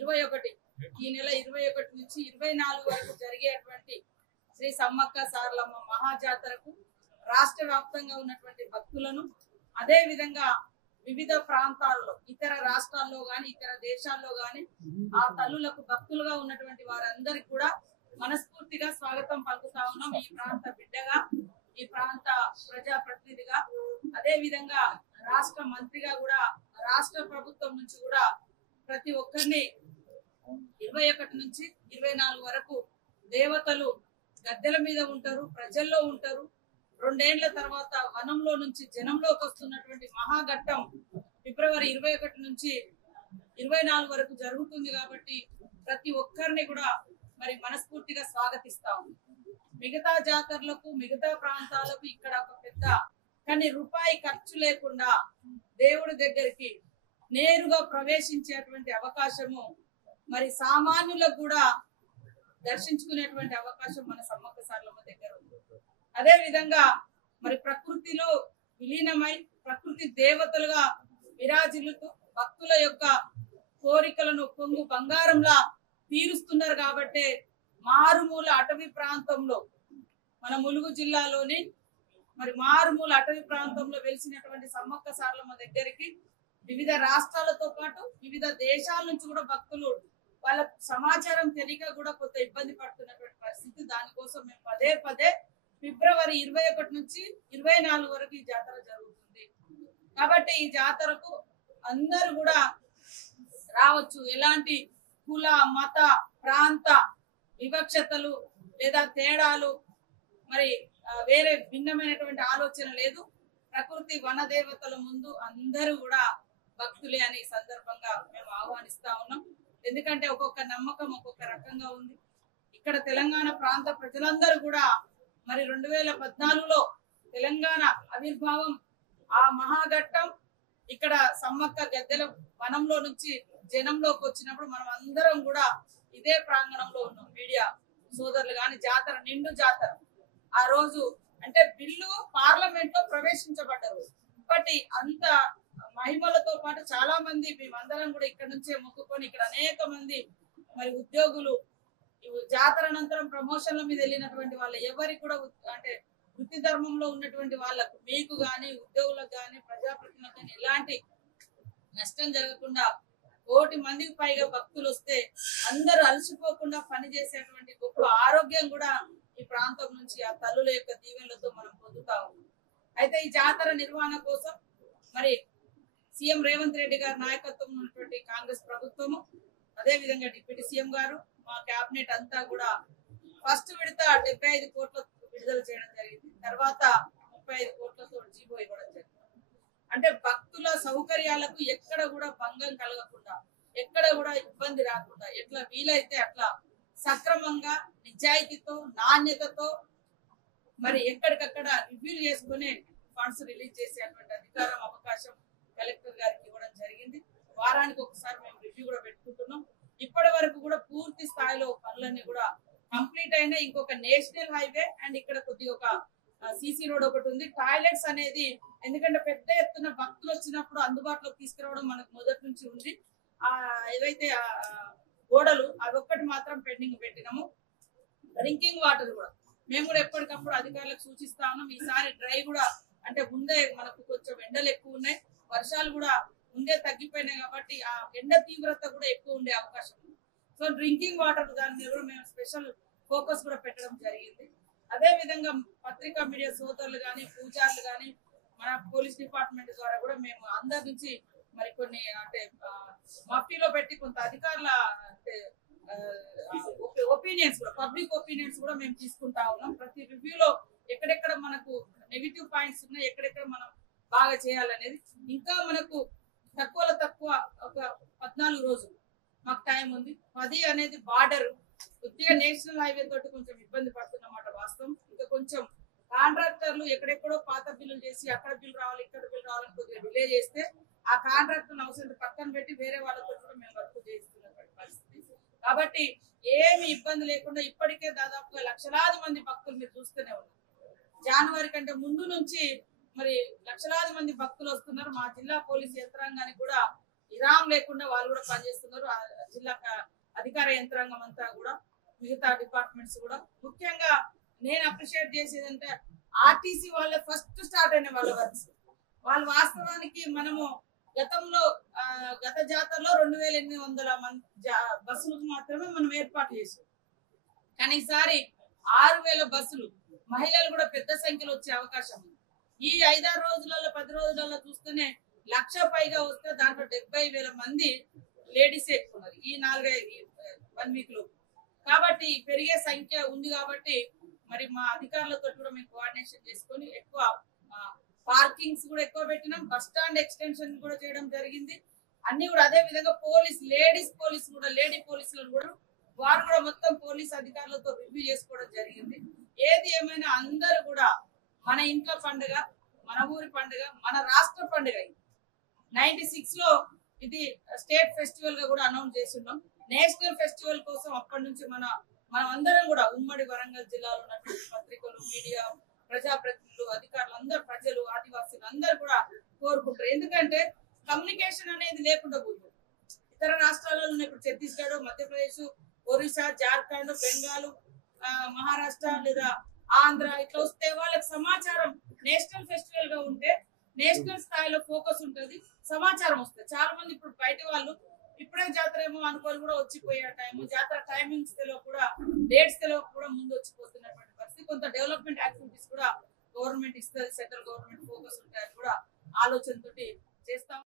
21 ఈ నెల 21 నుంచి 24 వరకు జరిగేటువంటి శ్రీ సమ్మక్క సారలమ్మ మహాజాతరకు రాష్ట్ర వ్యాప్తంగా ఉన్నటువంటి భక్తులను అదే విధంగా వివిధ ప్రాంతాల్లో ఇతర రాష్ట్రాల్లో గాని ఇతర దేశాల్లో గాని ఆ తల్లులకు భక్తులుగా ఉన్నటువంటి వారందరికీ కూడా మనస్ఫూర్తిగా స్వాగతం పలుకుతా ఉన్నాం. ఈ ప్రాంత బిడ్డగా, ఈ ప్రాంత ప్రజా ప్రతినిధిగా, అదే విధంగా రాష్ట్ర మంత్రిగా కూడా రాష్ట్ర ప్రభుత్వం నుంచి కూడా ప్రతి ఒక్కరిని 21 నుంచి 24 వరకు దేవతలు గద్దెల మీద ఉంటారు, ప్రజల్లో ఉంటారు. 2 ఏళ్ల తర్వాత వనంలో నుంచి జనంలోకి వస్తున్నటువంటి మహాఘట్టం ఫిబ్రవరి 21 నుంచి 24 వరకు జరుగుతుంది. కాబట్టి ప్రతి ఒక్కరిని కూడా మరి మనస్ఫూర్తిగా స్వాగతిస్తాం. మిగతా జాతరలకు మిగతా ప్రాంతాలకు ఇక్కడ ఒక పెద్ద కానీ రూపాయి ఖర్చు లేకుండా దేవుడి దగ్గరికి నేరుగా ప్రవేశించేటువంటి అవకాశము, మరి సామాన్యులకు కూడా దర్శించుకునేటువంటి అవకాశం మన సమ్మక్క సారలమ్మ దగ్గర ఉంది. అదే విధంగా మరి ప్రకృతిలో విలీనమై ప్రకృతి దేవతలుగా విరాజిల్లుతూ భక్తుల యొక్క కోరికలను కొంగు బంగారంలా తీరుస్తున్నారు. కాబట్టి మారుమూల అటవీ ప్రాంతంలో మన ములుగు జిల్లాలోని మరి మారుమూల అటవీ ప్రాంతంలో వెలిసినటువంటి సమ్మక్క సారలమ్మ దగ్గరికి వివిధ రాష్ట్రాలతో పాటు వివిధ దేశాల నుంచి కూడా భక్తులు వాళ్ళ సమాచారం తెలియక కూడా కొంత ఇబ్బంది పడుతున్నటువంటి పరిస్థితి. దానికోసం మేము పదే పదే ఫిబ్రవరి 21 నుంచి 24 వరకు ఈ జాతర జరుగుతుంది. కాబట్టి ఈ జాతరకు అందరూ కూడా రావచ్చు. ఎలాంటి కుల మత ప్రాంత వివక్షతలు లేదా తేడాలు మరి వేరే భిన్నమైనటువంటి ఆలోచన లేదు. ప్రకృతి వన దేవతల ముందు అందరూ కూడా భక్తులే అనే సందర్భంగా మేము ఆహ్వానిస్తా ఉన్నాం. ఎందుకంటే ఒక్కొక్క నమ్మకం ఒక్కొక్క రకంగా ఉంది. ఇక్కడ తెలంగాణ ప్రాంత ప్రజలందరూ కూడా మరి 2014లో తెలంగాణ ఆవిర్భావం ఆ మహాఘట్టం ఇక్కడ సమ్మక్క గద్దెల వనంలో నుంచి జనంలోకి వచ్చినప్పుడు మనం అందరం కూడా ఇదే ప్రాంగణంలో ఉన్నాం. మీడియా సోదరులు గాని జాతర నిండు జాతర ఆ రోజు అంటే బిల్లు పార్లమెంట్ లో ప్రవేశించబడ్డారు. బట్ అంత మహిమలతో పాటు చాలా మంది మేమందరం కూడా ఇక్కడ నుంచే మొక్కుకొని ఇక్కడ అనేక మంది మరి ఉద్యోగులు జాతర అనంతరం ప్రమోషన్ల మీద వెళ్ళినటువంటి వాళ్ళు ఎవరికి కూడా అంటే వృత్తి ధర్మంలో ఉన్నటువంటి వాళ్ళకు మీకు గాని ఉద్యోగులకు గాని ప్రజాప్రతినిధులకు గాని ఎలాంటి నష్టం జరగకుండా 1,000 మందికి పైగా భక్తులు వస్తే అందరూ అలసిపోకుండా పనిచేసేటువంటి గొప్ప ఆరోగ్యం కూడా ఈ ప్రాంతం నుంచి ఆ తల్లుల యొక్క దీవెనలతో మనం పొందుతా ఉన్నాం. అయితే ఈ జాతర నిర్వహణ కోసం మరి సీఎం రేవంత్ రెడ్డి గారి నాయకత్వం ఉన్నటువంటి కాంగ్రెస్ ప్రభుత్వము, అదే విధంగా డిప్యూటీ సీఎం గారు, మా కేబినెట్ అంతా కూడా ఫస్ట్ విడత 75 కోట్ల విడుదల చేయడం జరిగింది. తర్వాత 35 కోట్లతో జీవో ఇవ్వడం జరిగింది. అంటే భక్తుల సౌకర్యాలకు ఎక్కడ కూడా భంగం కలగకుండా, ఎక్కడ కూడా ఇబ్బంది రాకుండా ఎట్లా వీలైతే అట్లా సక్రమంగా నిజాయితీతో నాణ్యతతో మరి ఎక్కడికక్కడ రివ్యూలు చేసుకుని ఫండ్స్ రిలీజ్ చేసేటువంటి అధికారం అవకాశం కలెక్టర్ గారికి ఇవ్వడం జరిగింది. వారానికి ఒకసారి మేము రివ్యూ కూడా పెట్టుకుంటున్నాం. ఇప్పటి వరకు కూడా పూర్తి స్థాయిలో పనులన్నీ కూడా కంప్లీట్ అయినా. ఇంకొక నేషనల్ హైవే అండ్ ఇక్కడ కొద్దిగా ఒక సిసి రోడ్ ఒకటి ఉంది. టాయిలెట్స్ అనేది ఎందుకంటే పెద్ద ఎత్తున భక్తులు వచ్చినప్పుడు అందుబాటులోకి తీసుకురావడం మనకు మొదటి నుంచి ఉంది. ఏవైతే గోడలు అవి ఒక్కటి మాత్రం పెండింగ్ పెట్టినాము. డ్రింకింగ్ వాటర్ కూడా మేము కూడా ఎప్పటికప్పుడు అధికారులకు సూచిస్తా ఉన్నాం. ఈసారి డ్రై కూడా అంటే ముందే మనకు కొంచెం ఎండలు ఎక్కువ ఉన్నాయి, వర్షాలు కూడా ముందే తగ్గిపోయినాయి కాబట్టి ఆ ఎండ తీవ్రత కూడా ఎక్కువ ఉండే అవకాశం ఉంది. సో డ్రింకింగ్ వాటర్ దాని మీద కూడా మేము స్పెషల్ ఫోకస్ కూడా పెట్టడం జరిగింది. అదే విధంగా పత్రికా మీడియా సోదరులు కానీ పూజారులు కానీ మన పోలీస్ డిపార్ట్మెంట్ ద్వారా కూడా మేము అందరి నుంచి మరి కొన్ని అంటే మఫ్టీలో పెట్టి కొంత అధికారుల ఒపీనియన్స్ కూడా పబ్లిక్ ఒపీనియన్స్ కూడా మేము తీసుకుంటా ఉన్నాం. ప్రతి రివ్యూలో ఎక్కడెక్కడ మనకు నెగిటివ్ పాయింట్స్ ఉన్నాయి, ఎక్కడెక్కడ మనం బాగా చేయాలనేది. ఇంకా మనకు తక్కువలో తక్కువ ఒక 14 రోజులు మాకు టైం ఉంది. 10 అనేది బార్డర్ కొద్దిగా నేషనల్ హైవే తోటి కొంచెం ఇబ్బంది పడుతున్నమాట వాస్తవం. ఇంకా కొంచెం కాంట్రాక్టర్లు ఎక్కడెక్కడో పాత బిల్లులు చేసి అక్కడ బిల్లు రావాలి ఇక్కడ బిల్లు రావాలని కొద్దిగా డిలే చేస్తే ఆ కాంట్రాక్టర్ అవసరం పక్కన పెట్టి వేరే వాళ్ళతో కూడా మేము వర్క్ చేస్తున్నటువంటి పరిస్థితి. కాబట్టి ఏమి ఇబ్బంది లేకుండా ఇప్పటికే దాదాపుగా లక్షలాది మంది భక్తులు మీరు చూస్తూనే ఉన్నారు. జనవరి కంటే ముందు నుంచి మరి లక్షలాది మంది భక్తులు వస్తున్నారు. మా జిల్లా పోలీసు యంత్రాంగానికి కూడా ఈ విరామం లేకుండా వాళ్ళు కూడా పనిచేస్తున్నారు. జిల్లా అధికార యంత్రాంగం అంతా కూడా, మిగతా డిపార్ట్మెంట్స్ కూడా. ముఖ్యంగా నేను అప్రిషియేట్ చేసేది అంటే ఆర్టీసీ వాళ్ళే ఫస్ట్ స్టార్ట్ అయిన వాళ్ళ వర్క్స్. వాళ్ళు వాస్తవానికి మనము గతంలో గత జాతరలో 2800 బస్సులకు మాత్రమే మనం ఏర్పాటు చేసాం. కానీ ఈసారి 6000 బస్సులు, మహిళలు కూడా పెద్ద సంఖ్యలో వచ్చే అవకాశం ఉంది. ఈ 5-6 రోజులలో 10 రోజులలో చూస్తేనే 1,00,000 పైగా వస్తే దాంట్లో 70,000 మంది లేడీస్ ఎక్కున్నారు ఈ 1 వీక్ లో. కాబట్టి పెరిగే సంఖ్య ఉంది. కాబట్టి మరి మా అధికారులతో కూడా మేము కోఆర్డినేషన్ చేసుకొని ఎక్కువ పార్కింగ్స్ కూడా ఎక్కువ పెట్టినాం. బస్ స్టాండ్ ఎక్స్టెన్షన్ కూడా చేయడం జరిగింది. అన్ని కూడా అదే విధంగా లేడీస్ పోలీస్ కూడా, లేడీ పోలీసులను కూడా వారు కూడా మొత్తం పోలీస్ అధికారులతో రివ్యూ చేసుకోవడం జరిగింది. ఏది ఏమైనా అందరూ కూడా మన ఇంట్లో పండుగ, మన ఊరి పండుగ, మన రాష్ట్ర పండుగ. 96 లో ఇది స్టేట్ ఫెస్టివల్ గా కూడా అనౌన్స్ చేస్తున్నాం. నేషనల్ ఫెస్టివల్ కోసం అప్పటి నుంచి మనం అందరం కూడా ఉమ్మడి వరంగల్ జిల్లాలో ఉన్నటువంటి పత్రికలు, మీడియా, ప్రజాప్రతినిధులు, అధికారులు అందరూ, ప్రజలు, ఆదివాసులు అందరూ కూడా కోరుకుంటారు. ఎందుకంటే కమ్యూనికేషన్ అనేది లేకుండా పోతుంది. ఇతర రాష్ట్రాలలో ఇప్పుడు ఛత్తీస్గఢ్, మధ్యప్రదేశ్, ఒరిస్సా, జార్ఖండ్, బెంగాల్, మహారాష్ట్ర లేదా ఆంధ్ర ఇట్లా వస్తే వాళ్ళకి సమాచారం నేషనల్ ఫెస్టివల్ గా ఉంటే నేషనల్ స్థాయిలో ఫోకస్ ఉంటుంది, సమాచారం వస్తుంది. చాలా మంది ఇప్పుడు బయట వాళ్ళు ఇప్పుడే జాతర ఏమో అనుకోని కూడా వచ్చిపోయే టైము, జాతర టైమింగ్స్ తెలియక కూడా, డేట్స్ తెలియక కూడా ముందు వచ్చిపోతున్నటువంటి పరిస్థితి. కొంత డెవలప్మెంట్ యాక్టివిటీస్ కూడా గవర్నమెంట్ ఇస్తుంది, సెంట్రల్ గవర్నమెంట్ ఫోకస్ ఉంటాయని కూడా ఆలోచనతోటి చేస్తాం.